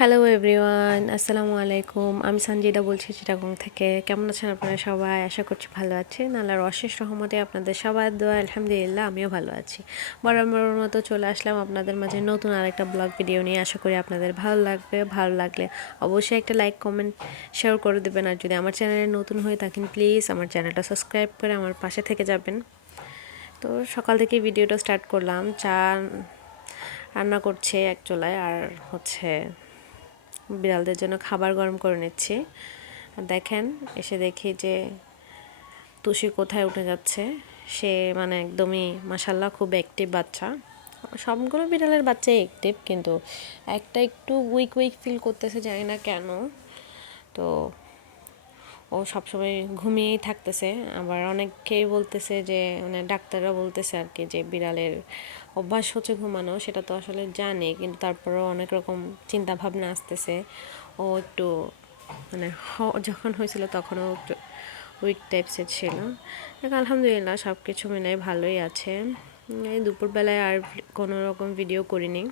Hello everyone, আসসালামু আলাইকুম। আমি সঞ্জিদা বলছি চিটাগং থেকে। কেমন আছেন আপনারা সবাই? আশা করছি ভালো আছেন। আল্লাহর অশেষ রহমতে আপনাদের সবার দোয়া আলহামদুলিল্লাহ আমিও ভালো আছি। বরাবরের মতো চলে আসলাম আপনাদের মাঝে নতুন আরেকটা ব্লগ ভিডিও নিয়ে। আশা করি আপনাদের ভালো লাগবে। ভালো লাগলে অবশ্যই একটা লাইক, কমেন্ট, শেয়ার করে দেবেন। আর যদি আমার চ্যানেলে নতুন হয়ে থাকেন প্লিজ আমার চ্যানেলটা সাবস্ক্রাইব করে আমার পাশে থেকে যাবেন। তো সকাল থেকে ভিডিওটা স্টার্ট করলাম। চা রান্না করছে এক চুলায়, আর বিড়ালদের জন্য খাবার গরম করে নিচ্ছি। দেখেন, এসে দেখি যে তুষি কোথায় উঠে যাচ্ছে। সে মানে একদমই মাশাল্লাহ খুব অ্যাক্টিভ বাচ্চা। সবগুলো বিড়ালের বাচ্চাই অ্যাক্টিভ, কিন্তু একটা একটু উইক উইক ফিল করতেছে, জানি না কেন। তো ও সবসময় ঘুমিয়েই থাকতেছে। আবার অনেকেই বলতেছে যে মানে ডাক্তাররা বলতেছে আর কি যে বিড়ালের অভ্যাস হচ্ছে ঘুমানো, সেটা তো আসলে জানি, কিন্তু তারপরেও অনেক রকম চিন্তা ভাবনা আসতেছে। ও একটু মানে যখন হয়েছিল তখনও একটু উইক টাইপসের ছিল। আলহামদুলিল্লাহ সব কিছু মিলাই ভালোই আছে। এই দুপুরবেলায় আর কোনো রকম ভিডিও করিনি।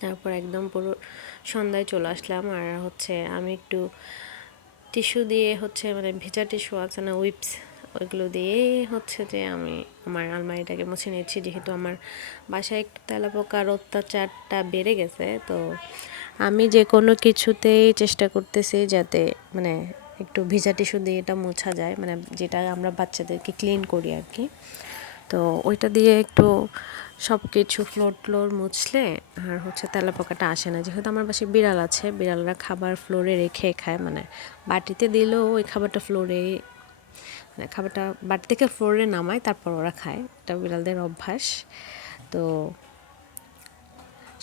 তারপর একদম পুরো সন্ধ্যায় চলে আসলাম। আর আমি একটু টিস্যু দিয়ে মানে ভেজা টিস্যু আছে না, উইপস, ওইগুলো দিয়ে যে আমি আমার আলমারিটাকে মুছে নিচ্ছি, যেহেতু আমার বাসায় একটু তেলাপোকার অত্যাচারটা বেড়ে গেছে। তো আমি যে কোনো কিছুতেই চেষ্টা করতেছি যাতে মানে একটু ভেজা টিস্যু দিয়ে এটা মোছা যায়, মানে যেটা আমরা বাচ্চাদেরকে ক্লিন করি আর কি। তো ওইটা দিয়ে একটু সব কিছু ফ্লোর মুছলে আর তেলাপোকাটা আসে না। যেহেতু আমার বাসায় বিড়াল আছে, বিড়ালরা খাবার ফ্লোরে রেখে খায়, মানে বাটিতে দিলেও ওই খাবারটা ফ্লোরে, মানে খাবারটা বাটি থেকে ফ্লোরে নামায় তারপর ওরা খায়। এটা বিড়ালদের অভ্যাস। তো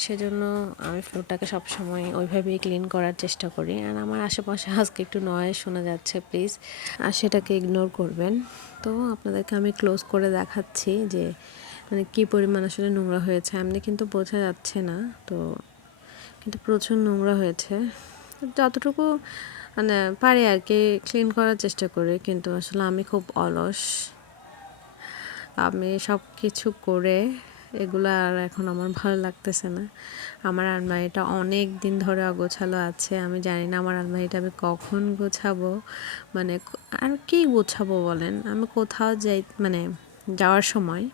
সেজন্য আমি ফ্লোরটাকে সবসময় ওইভাবেই ক্লিন করার চেষ্টা করি। আর আমার আশেপাশে আজকে একটু নয়েজ শোনা যাচ্ছে, প্লিজ আর সেটাকে ইগনোর করবেন। তো আপনাদেরকে আমি ক্লোজ করে দেখাচ্ছি যে মানে কী পরিমাণ আসলে নোংরা হয়েছে। এমনি কিন্তু বোঝা যাচ্ছে না, তো কিন্তু প্রচুর নোংরা হয়েছে। যতটুকু মানে পারি আর কি ক্লিন করার চেষ্টা করি, কিন্তু আসলে আমি খুব অলস। আমি সব কিছু করে এগুলো আর এখন আমার ভালো লাগতেছে না। আমার আলমারিটা অনেক দিন ধরে অগোছালো আছে। আমি জানি না আমার আলমারিটা আমি কখন গোছাবো, মানে আর কি গোছাবো বলেন। আমি কোথাও যাই, মানে যাওয়ার সময়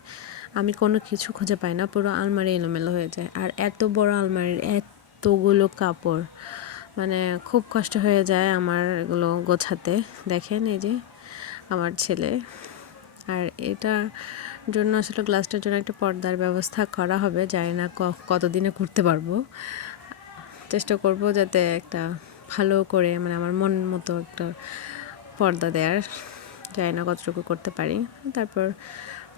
আমি কোনো কিছু খুঁজে পাই না, পুরো আলমারি এলোমেলো হয়ে যায়। আর এত বড় আলমারির এতগুলো কাপড়, মানে খুব কষ্ট হয়ে যায় আমার এগুলো গোছাতে। দেখেন এই যে আমার ছেলে, আর এটার জন্য আসলে গ্লাসটার জন্য একটা পর্দার ব্যবস্থা করা হবে। জানি না কতদিনে করতে পারবো। চেষ্টা করব যাতে একটা ভালো করে মানে আমার মন মতো একটা পর্দা দেওয়ার, জানি না কতটুকু করতে পারি। তারপর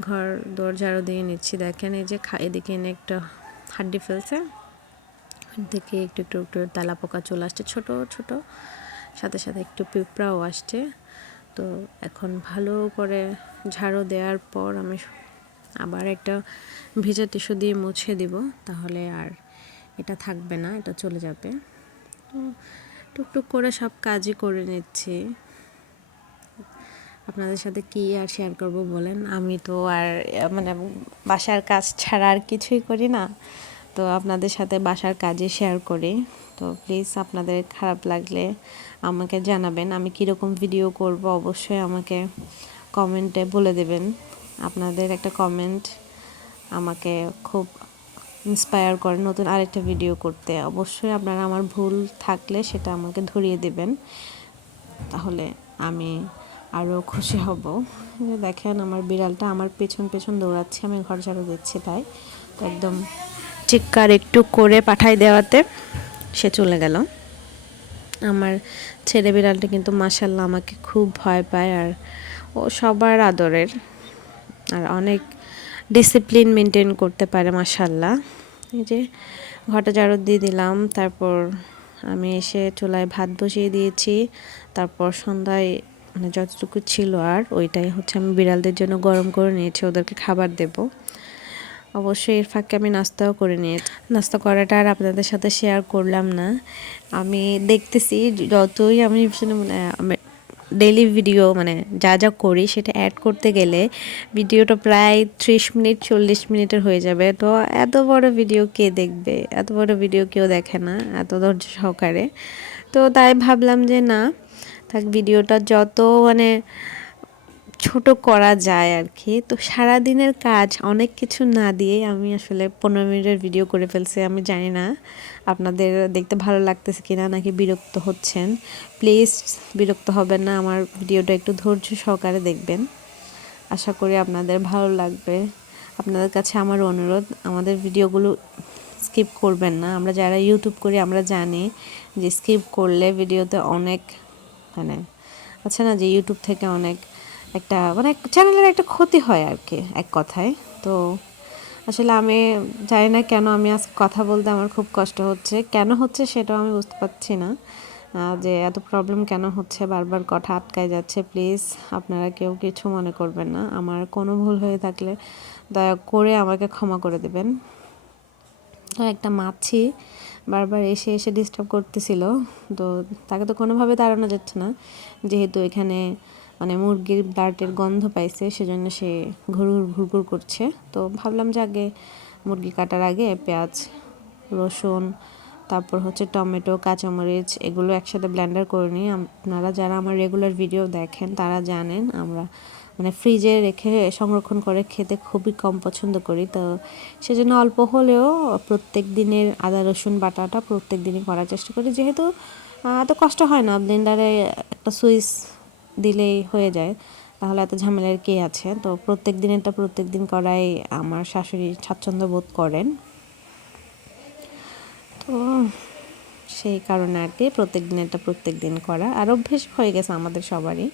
ঘর দোর ঝাড়ু দিয়ে নিচ্ছি। দেখেন এই যে এদিকে এনে একটা হাড্ডি ফেলছে, দেখে একটু একটু একটু তেলাপোকা চলে আসছে ছোট ছোট, সাথে সাথে একটু পিঁপড়াও আসছে। তো এখন ভালো করে ঝাড়ু দেওয়ার পর আমি আবার একটা ভেজা টিস্যু দিয়ে মুছে দিব, তাহলে আর এটা থাকবে না, এটা চলে যাবে। তো টুকটুক করে সব কাজই করে নিচ্ছি। আপনাদের সাথে কি আর শেয়ার করব বলেন। আমি তো আর মানে বাসার কাজ ছাড়া আর কিছুই করি না, তো আপনাদের সাথে বাসার কাজে শেয়ার করি। তো প্লিজ আপনাদের খারাপ লাগলে আমাকে জানাবেন। আমি কীরকম ভিডিও করব অবশ্যই আমাকে কমেন্টে বলে দেবেন। আপনাদের একটা কমেন্ট আমাকে খুব ইন্সপায়ার করে নতুন আরেকটা ভিডিও করতে। অবশ্যই আপনারা আমার ভুল থাকলে সেটা আমাকে ধরিয়ে দেবেন, তাহলে আমি আরও খুশি হব। দেখেন আমার বিড়ালটা আমার পেছন পেছন দৌড়াচ্ছে, আমি ঘর ঝাড়ু দিচ্ছি তাই। তো একদম চিৎকার একটু করে পাঠাই দেওয়াতে সে চলে গেল। আমার ছেলে বিড়ালটা কিন্তু মাশাল্লাহ আমাকে খুব ভয় পায়, আর ও সবার আদরের, আর অনেক ডিসিপ্লিন মেনটেন করতে পারে মাশাল্লাহ। এই যে ঘরটা ঝাড়ু দিয়ে দিলাম, তারপর আমি এসে চুলায় ভাত বসিয়ে দিয়েছি। তারপর সন্ধ্যায় মানে যতটুকু ছিল আর ওইটাই আমি বিড়ালদের জন্য গরম করে নিয়েছি, ওদেরকে খাবার দেব। অবশ্যই এর ফাঁকে আমি নাস্তাও করে নিয়েছি। নাস্তা করাটা আর আপনাদের সাথে শেয়ার করলাম না। আমি দেখতেছি যতই আমি ডেইলি ভিডিও মানে যা যা করি সেটা অ্যাড করতে গেলে ভিডিওটা প্রায় 30 মিনিট 40 মিনিটের হয়ে যাবে। তো এত বড় ভিডিও কে দেখবে, এত বড় ভিডিও কেউ দেখে না এত ধৈর্য সহকারে। তো তাই ভাবলাম যে না থাক, ভিডিওটা যত মানে ছোট করা যায় আর কি। তো সারাদিনের কাজ অনেক কিছু না দিয়ে আমি আসলে 15 মিনিটের ভিডিও করে ফেলছি। আমি জানি না আপনাদের দেখতে ভালো লাগতেছে কিনা নাকি বিরক্ত হচ্ছেন। প্লিজ বিরক্ত হবেন না, আমার ভিডিওটা একটু ধৈর্য সহকারে দেখবেন। আশা করি আপনাদের ভালো লাগবে। আপনাদের কাছে আমার অনুরোধ, আমাদের ভিডিওগুলো স্কিপ করবেন না। আমরা যারা ইউটিউব করি আমরা জানি যে স্কিপ করলে ভিডিওতে অনেক মানে আছে না যে ইউটিউব থেকে অনেক একটা মানে চ্যানেলের একটা ক্ষতি হয় আর কি এক কথায়। তো আসলে আমি জানি না কেন আমি আজকে কথা বলতে আমার খুব কষ্ট হচ্ছে, কেন হচ্ছে সেটাও আমি বুঝতে পারছি না যে এত প্রবলেম কেন হচ্ছে, বারবার কথা আটকায় যাচ্ছে। প্লিজ আপনারা কেউ কিছু মনে করবেন না, আমার কোনো ভুল হয়ে থাকলে দয়া করে আমাকে ক্ষমা করে দেবেন। তো একটা মাছি বারবার এসে এসে ডিস্টার্ব করতেছিল, তো তাকে তো কোনোভাবে তাড়ানো যাচ্ছে না, যেহেতু এখানে মানে মুরগির ব্লাডের গন্ধ পাইছে সেজন্য সে ঘুরঘুর করছে। তো ভাবলাম যে আগে মুরগি কাটার আগে পেঁয়াজ রসুন তারপর হচ্ছে টমেটো কাঁচামরিচ এগুলো একসাথে ব্লেন্ডার করে নিই। আপনারা যারা আমার রেগুলার ভিডিও দেখেন তারা জানেন আমরা মানে ফ্রিজে রেখে সংরক্ষণ করে খেতে খুবই কম পছন্দ করি। তো সেজন্য অল্প হলেও প্রত্যেক দিনের আদা রসুন বাটাটা প্রত্যেক দিনই করার চেষ্টা করি, যেহেতু এত কষ্ট হয় না, ব্লেন্ডারে একটা সুইচ দিলেই হয়ে যায়, তাহলে এত ঝামেলার কে আছে। তো প্রত্যেক দিনেরটা প্রত্যেক দিন করাই আমার শাশুড়ি স্বাচ্ছন্দ্য বোধ করেন। তো সেই কারণে আর কি প্রত্যেক দিনেরটা প্রত্যেক দিন করা আর অভ্যেস হয়ে গেছে আমাদের সবারই।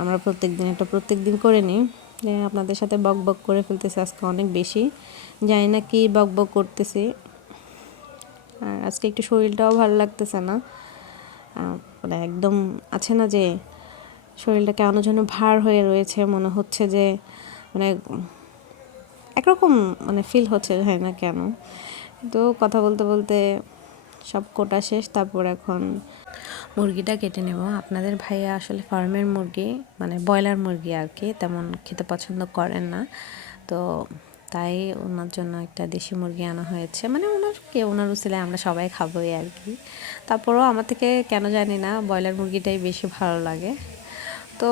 আমরা প্রত্যেক দিনেরটা প্রত্যেক দিন করে নিই। আপনাদের সাথে বক বক করে ফেলতেছি আজকে অনেক বেশি, জানি না কি বক বক করতেছি। আর আজকে একটু শরীরটাও ভালো লাগতেছে না, মানে একদম আছে না যে শরীরটা কেমন যেন ভার হয়ে রয়েছে, মনে হচ্ছে যে মানে একরকম মানে ফিল হচ্ছে, হয় না কেন। তো কথা বলতে বলতে সব কোটা শেষ, তারপর এখন মুরগিটা কেটে নেব। আপনাদের ভাইয়া আসলে ফার্মের মুরগি মানে ব্রয়লার মুরগি আর কি তেমন খেতে পছন্দ করেন না, তো তাই ওনার জন্য একটা দেশি মুরগি আনা হয়েছে, মানে ওনার উচিলে আমরা সবাই খাবোই আর কি। তারপরও আমার থেকে কেন জানি না ব্রয়লার মুরগিটাই বেশি ভালো লাগে। তো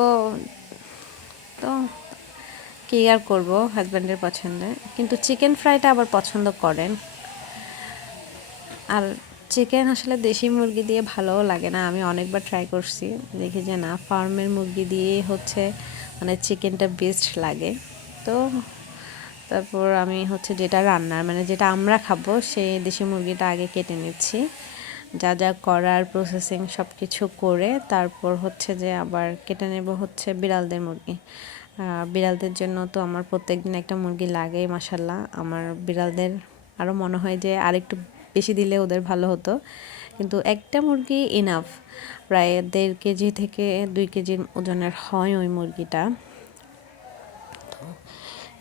তো কী আর করবো, হাজব্যান্ডের পছন্দে, কিন্তু চিকেন ফ্রাইটা আবার পছন্দ করেন। আর চিকেন আসলে দেশি মুরগি দিয়ে ভালোও লাগে না, আমি অনেকবার ট্রাই করছি, দেখি যে না ফার্মের মুরগি দিয়েই হচ্ছে মানে চিকেনটা বেস্ট লাগে। তো তারপর আমি হচ্ছে যেটা রান্নার মানে যেটা আমরা খাবো সেই দেশি মুরগিটা আগে কেটে নিচ্ছি, যা যা করার প্রসেসিং সব কিছু করে তারপর হচ্ছে যে আবার কেটে নেব হচ্ছে বিড়ালদের মুরগি। বিড়ালদের জন্য তো আমার প্রত্যেক দিন একটা মুরগি লাগেই মাশাল্লাহ। আমার বিড়ালদের আরও মনে হয় যে আরেকটু বেশি দিলে ওদের ভালো হতো, কিন্তু একটা মুরগি ইনাফ, প্রায় 1.5 কেজি থেকে 2 কেজির ওজনের হয় ওই মুরগিটা।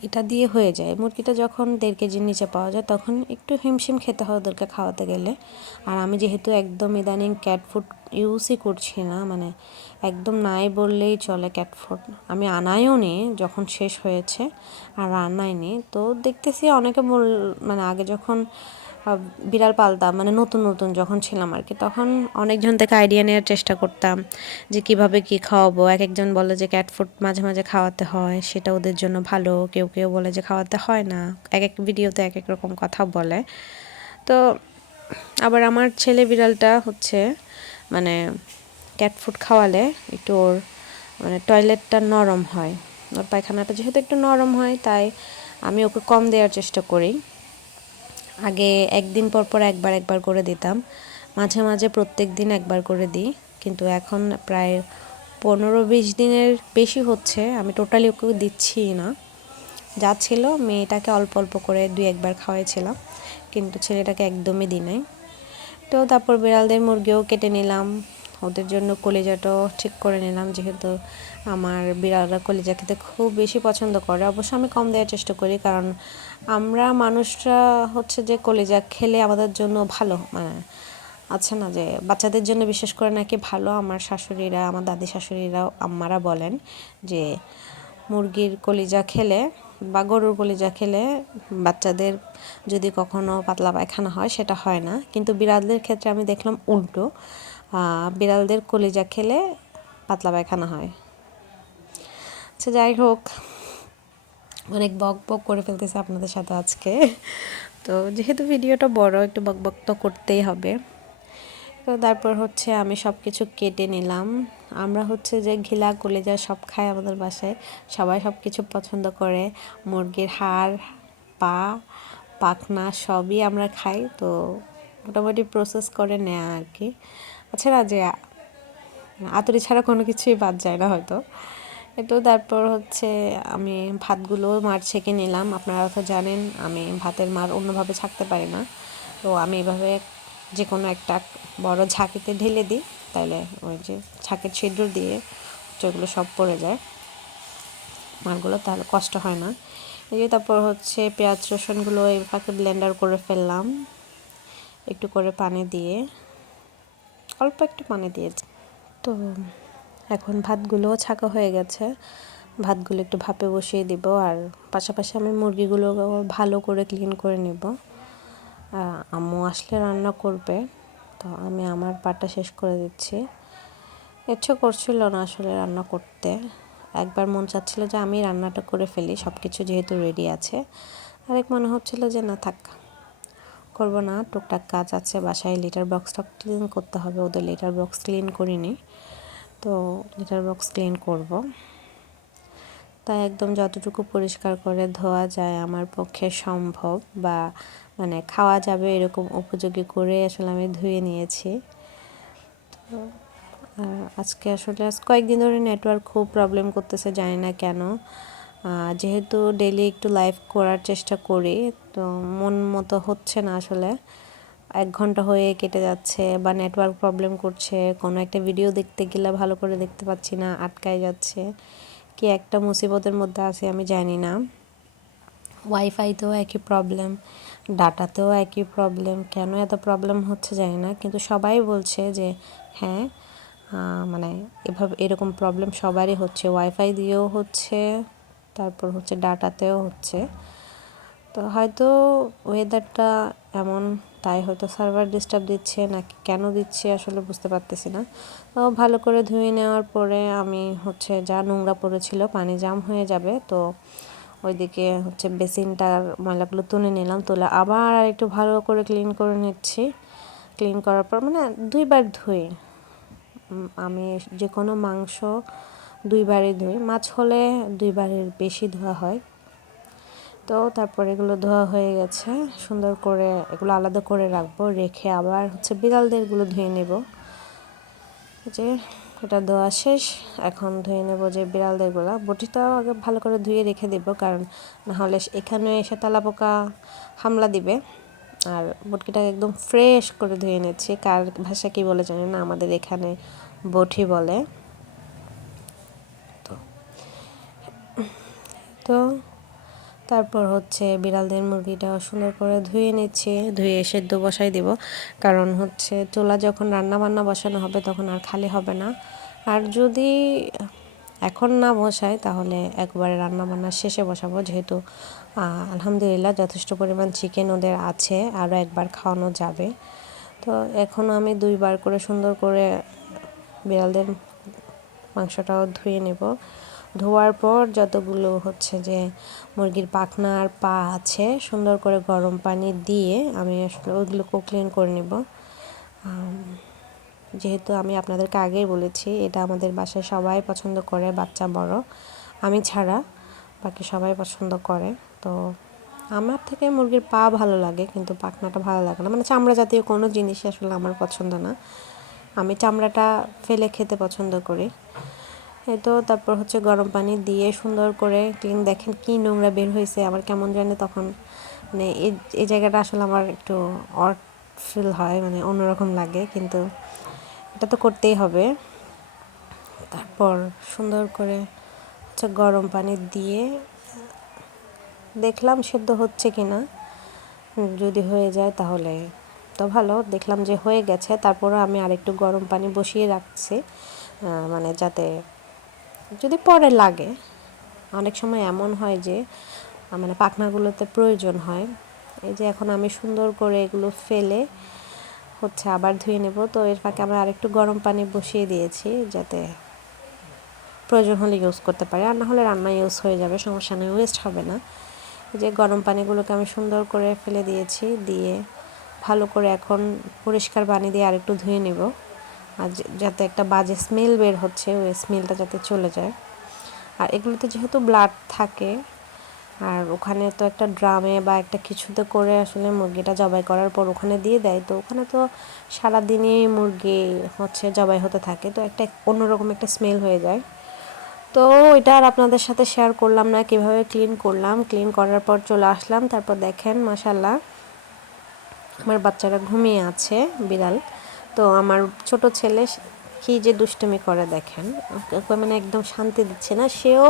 এটা দিয়ে হয়ে যায়। মুরগিটা যখন 1.5 কেজির নিচে পাওয়া যায় তখন একটু হিমশিম খেতে হয় ওদেরকে খাওয়াতে গেলে। আর আমি যেহেতু একদম ইদানিং ক্যাট ফুড ইউজই করছি না, মানে একদম নাই বললেই চলে ক্যাট ফুড, আমি আনাইও নি যখন শেষ হয়েছে আর আনাইনি। তো দেখতেছি অনেকে মানে আগে যখন বিড়াল পালতাম মানে নতুন নতুন যখন ছিলাম আর কি, তখন অনেকজন থেকে আইডিয়া নেওয়ার চেষ্টা করতাম যে কিভাবে কি খাওয়াবো। এক একজন বলে যে ক্যাট ফুড মাঝে মাঝে খাওয়াতে হয়, সেটা ওদের জন্য ভালো, কেউ কেউ বলে যে খাওয়াতে হয় না, এক এক ভিডিওতে এক এক রকম কথা বলে। তো আবার আমার ছেলে বিড়ালটা হচ্ছে মানে ক্যাট ফুড খাওয়ালে একটু ওর মানে টয়লেটটা নরম হয়, ওর পায়খানাটা যেহেতু একটু নরম হয় তাই আমি ওকে কম দেওয়ার চেষ্টা করি। আগে একদিন পর পর একবার করে দিতাম, মাঝে মাঝে প্রত্যেক দিন একবার করে দিই, কিন্তু এখন প্রায় 15-20 দিনের বেশি হচ্ছে আমি টোটালি ওকে দিচ্ছি না। যা ছিল মেয়েটাকে অল্প অল্প করে 2-1 বার খাওয়াইছিলাম, কিন্তু ছেলেটাকে একদমই দিই নাই। তো তারপর বিড়ালদের মুরগিও কেটে নিলাম, ওদের জন্য কলিজাটাও ঠিক করে নিলাম, যেহেতু আমার বিড়ালরা কলিজা খেতে খুব বেশি পছন্দ করে। অবশ্য আমি কম দেওয়ার চেষ্টা করি, কারণ আমরা মানুষরা হচ্ছে যে কলিজা খেলে আমাদের জন্য ভালো, মানে আছে না যে বাচ্চাদের জন্য বিশেষ করে নাকি ভালো, আমার শাশুড়িরা, আমার দাদি শাশুড়িরা, আম্মারা বলেন যে মুরগির কলিজা খেলে বা গরুর কলিজা খেলে বাচ্চাদের যদি কখনো পাতলা পায়খানা হয় সেটা হয় না, কিন্তু বিড়ালদের ক্ষেত্রে আমি দেখলাম উল্টো, বিড়ালদের কলিজা খেলে পাতলা পায়খানা হয়। আচ্ছা যাই হোক, অনেক বক বক করে ফেলতেছে আপনাদের সাথে আজকে। তো যেহেতু ভিডিওটা বড়, একটু বক বক তো করতেই হবে। তো তারপর হচ্ছে আমি সব কিছু কেটে নিলাম। আমরা হচ্ছে যে ঘিলা কলিজা সব খাই আমাদের বাসায়, সবাই সব কিছু পছন্দ করে। মুরগির হাড়, পা, পাখনা সবই আমরা খাই, তো মোটামুটি প্রসেস করে নেওয়া আর কি। আচ্ছা না যে আতুরি ছাড়া কোনো কিছুই বাদ যায় না হয়তো। তো তারপর হচ্ছে আমি ভাতগুলো মার ছেঁকে নিলাম। আপনারা তো জানেন আমি ভাতের মার অন্যভাবে ছাঁকতে পারি না, তো আমি এভাবে যে কোনো একটা বড় ঝাঁকিতে ঢেলে দিই, তাহলে ওই যে ছাঁকের ছিদ্র দিয়ে যেগুলো সব পড়ে যায় মারগুলো, তাহলে কষ্ট হয় না। এই যে তারপর হচ্ছে পেঁয়াজ রসুনগুলো এই ফাঁকে ব্লেন্ডার করে ফেললাম একটু করে পানি দিয়ে, অল্প একটু পানি দিয়েছি। তো এখন ভাতগুলোও ছাঁকা হয়ে গেছে, ভাতগুলো একটু ভাপে বসিয়ে দিব, আর পাশাপাশি আমি মুরগিগুলো ভালো করে ক্লিন করে নেব। আম্মু আসলে রান্না করবে, তো আমি আমার পাটা শেষ করে দিচ্ছি। ইচ্ছে করছিল না আসলে রান্না করতে, একবার মন চাচ্ছিল যে আমি রান্নাটা করে ফেলি, সব কিছু যেহেতু রেডি আছে। আরেক মনে হচ্ছিল যে না থাক, করবো না, টুকটাক কাজ আছে বাসায়, লিটার বক্সটা ক্লিন করতে হবে, ওদের লিটার বক্স ক্লিন করিনি, তো লিটার বক্স ক্লিন করব। তাই একদম যতটুকু পরিষ্কার করে ধোয়া যায় আমার পক্ষে সম্ভব, বা মানে খাওয়া যাবে এরকম উপযোগী করে আসলে আমি ধুয়ে নিয়েছি। তো আজকে আসলে কয়েকদিন ধরে নেটওয়ার্ক খুব প্রবলেম করতেছে, জানি না কেন। যেহেতু ডেইলি একটু লাইভ করার চেষ্টা করি, তো মন মতো হচ্ছে না আসলে, 1 ঘন্টা হয়ে কেটে যাচ্ছে, বা নেটওয়ার্ক প্রবলেম করছে, কোনো একটা ভিডিও দেখতে গেলে ভালো করে দেখতে পাচ্ছি না, আটকায় যাচ্ছে, কি একটা মুসিবতের মধ্যে আছে আমি জানি না। ওয়াইফাইতেও একই প্রবলেম, ডাটাতেও একই প্রবলেম, কেন এত প্রবলেম হচ্ছে জানি না, কিন্তু সবাই বলছে যে হ্যাঁ মানে এভাবে এরকম প্রবলেম সবারই হচ্ছে, ওয়াইফাই দিয়েও হচ্ছে, তারপর হচ্ছে ডাটাতেও হচ্ছে। তো হয়তো ওয়েদারটা এমন, তাই হয়তো সার্ভার ডিস্টার্ব দিচ্ছে নাকি কেন দিচ্ছে আসলে বুঝতে পারতেছি না। তো ভালো করে ধুয়ে নেওয়ার পরে আমি হচ্ছে যা নোংরা পড়েছিল, পানি জাম হয়ে যাবে, তো ওইদিকে হচ্ছে বেসিনটার ময়লাগুলো তুলে নিলাম, তুলে আবার একটু ভালো করে ক্লিন করে নিচ্ছি। ক্লিন করার পর মানে 2বার ধুই আমি, যে কোনো মাংস 2বারই ধুই, মাছ হলে 2বারের বেশি ধোয়া হয়। তো তারপর এগুলো ধোয়া হয়ে গেছে, সুন্দর করে এগুলো আলাদা করে রাখবো, রেখে আবার হচ্ছে বিড়ালদেরগুলো ধুয়ে নেব। যে এটা ধোয়া শেষ, এখন ধুয়ে নেব যে বিড়ালদেরগুলো, বটিটাও আগে ভালো করে ধুয়ে রেখে দেবো, কারণ নাহলে এখানে এসে তেলাপোকা হামলা দিবে। আর বটকিটাকে একদম ফ্রেশ করে ধুয়ে নিচ্ছি, কার ভাষা কী বলে জানি না, আমাদের এখানে বটি বলে। তো তো তারপর হচ্ছে বিড়ালদের মুরগিটা সুন্দর করে ধুয়ে নিচ্ছি, ধুয়ে সেদ্ধ বসাই দিব, কারণ হচ্ছে চুলা যখন রান্না বান্না বসানো হবে তখন আর খালি হবে না। আর যদি এখন না বসাই তাহলে একবারে রান্না বান্না শেষে বসাবো, যেহেতু আলহামদুলিল্লাহ যথেষ্ট পরিমাণ চিকেন ওদের আছে, আরও একবার খাওয়ানো যাবে। তো এখন আমি 2বার করে সুন্দর করে বিড়ালদের মাংসটাও ধুয়ে নেব। ধোয়ার পর যতগুলো হচ্ছে যে মুরগির পাখনা আর পা আছে, সুন্দর করে গরম পানি দিয়ে আমি আসলে ওইগুলোকেও ক্লিন করে নেব। যেহেতু আমি আপনাদেরকে আগেই বলেছি এটা আমাদের বাসায় সবাই পছন্দ করে, বাচ্চা বড়, আমি ছাড়া বাকি সবাই পছন্দ করে। তো আমার থেকে মুরগির পা ভালো লাগে, কিন্তু পাখনাটা ভালো লাগে না, মানে চামড়া জাতীয় কোনো জিনিসই আসলে আমার পছন্দ না, আমি চামড়াটা ফেলে খেতে পছন্দ করি। এই তো তারপর হচ্ছে গরম পানি দিয়ে সুন্দর করে ক্লিন, দেখেন কি নোংরা বের হয়েছে, আমার কেমন জানে তখন মানে এই জায়গাটা আসলে আমার একটু অড ফিল হয়, মানে অন্যরকম লাগে, কিন্তু এটা তো করতেই হবে। তারপর সুন্দর করে হচ্ছে গরম পানি দিয়ে দেখলাম সেদ্ধ হচ্ছে কি না, যদি হয়ে যায় তাহলে তো ভালো দেখলাম যে হয়ে গেছে। তারপরে আমি আরেকটু গরম পানি বসিয়ে রাখছি, মানে যাতে যদি পরে লাগে। অনেক সময় এমন হয় যে মানে পাখনাগুলোতে প্রয়োজন হয়। এই যে এখন আমি সুন্দর করে এগুলো ফেলে আবার ধুয়ে নেব। তো এর ফাঁকে আমরা আরেকটু গরম পানি বসিয়ে দিয়েছি, যাতে প্রয়োজন হলে ইউজ করতে পারি, আর না হলে রান্না ইউজ হয়ে যাবে, সমস্যা নেই, ওয়েস্ট হবে না। এই যে গরম পানিগুলোকে আমি সুন্দর করে ফেলে দিয়েছি, দিয়ে ভালো করে এখন পরিষ্কার পানি দিয়ে আরেকটু ধুয়ে নেব, আর যাতে একটা বাজে স্মেল বের হচ্ছে ওই স্মেলটা যাতে চলে যায়। আর এগুলোতে যেহেতু ব্লাড থাকে, আর ওখানে তো একটা ড্রামে বা একটা কিছুতে করে আসলে মুরগিটা জবাই করার পর ওখানে দিয়ে দেয়, তো ওখানে তো সারাদিনই মুরগি জবাই হতে থাকে, তো একটা অন্যরকম একটা স্মেল হয়ে যায়। তো এটা আর আপনাদের সাথে শেয়ার করলাম না কিভাবে ক্লিন করলাম। ক্লিন করার পর চলে আসলাম। তারপর দেখেন মাশাআল্লাহ আমার বাচ্চারা ঘুমিয়ে আছে, বিড়াল। তো আমার ছোট ছেলে কি যে দুষ্টুমি করে দেখেন, মানে একদম শান্তি দিচ্ছে না। সেও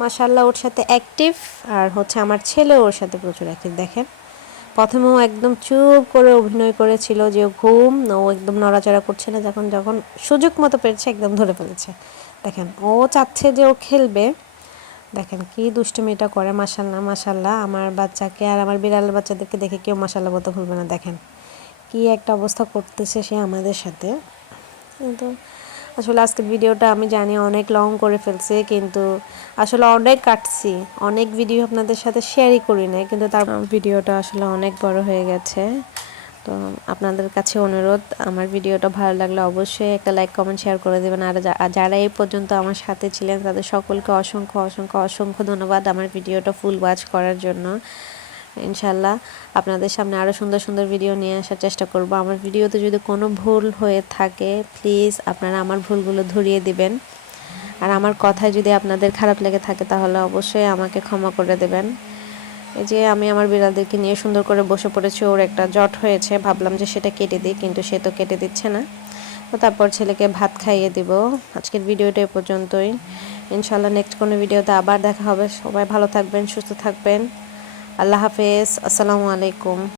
মাশাআল্লাহ ওর সাথে অ্যাক্টিভ, আর আমার ছেলেও ওর সাথে প্রচুর অ্যাক্টিভ। দেখেন প্রথমেও একদম চুপ করে অভিনয় করেছিল যে ঘুম, ও একদম নড়াচড়া করছে না, যখন যখন সুযোগ মতো পেরেছে একদম ধরে ফেলেছে। দেখেন ও চাচ্ছে যে ও খেলবে, দেখেন কি দুষ্টুমিটা করে। মাশাআল্লাহ মাশাআল্লাহ, আমার বাচ্চাকে আর আমার বিড়ালের বাচ্চাদেরকে দেখে কেউ মাশাআল্লাহ বলতে ভুলবে না। দেখেন কি একটা অবস্থা করতেছে সে আমাদের সাথে। কিন্তু আসলে আজকের ভিডিওটা আমি জানি অনেক লং করে ফেলছে, কিন্তু আসলে অনেক কাটছি, অনেক ভিডিও আপনাদের সাথে শেয়ারই করি নাই, কিন্তু তার ভিডিওটা আসলে অনেক বড় হয়ে গেছে। তো আপনাদের কাছে অনুরোধ, আমার ভিডিওটা ভালো লাগলে অবশ্যই একটা লাইক কমেন্ট শেয়ার করে দেবেন। আর যারা এই পর্যন্ত আমার সাথে ছিলেন তাদের সকলকে অসংখ্য অসংখ্য অসংখ্য ধন্যবাদ আমার ভিডিওটা ফুল ওয়াচ করার জন্য। ইনশাল্লাহ আপনাদের সামনে আরও সুন্দর সুন্দর ভিডিও নিয়ে আসার চেষ্টা করব। আমার ভিডিওতে যদি কোনো ভুল হয়ে থাকে প্লিজ আপনারা আমার ভুলগুলো ধরিয়ে দিবেন, আর আমার কথায় যদি আপনাদের খারাপ লেগে থাকে তাহলে অবশ্যই আমাকে ক্ষমা করে দেবেন। এই যে আমি আমার বিড়ালদেরকে নিয়ে সুন্দর করে বসে পড়েছি, ওর একটা জট হয়েছে, ভাবলাম যে সেটা কেটে দিই, কিন্তু সে তো কেটে দিচ্ছে না। তো তারপর ছেলেকে ভাত খাইয়ে দিব। আজকের ভিডিওটা এ পর্যন্তই। ইনশাল্লাহ নেক্সট কোনো ভিডিওতে আবার দেখা হবে। সবাই ভালো থাকবেন, সুস্থ থাকবেন। আল্লাহ হাফেজ, আসসালামু আলাইকুম।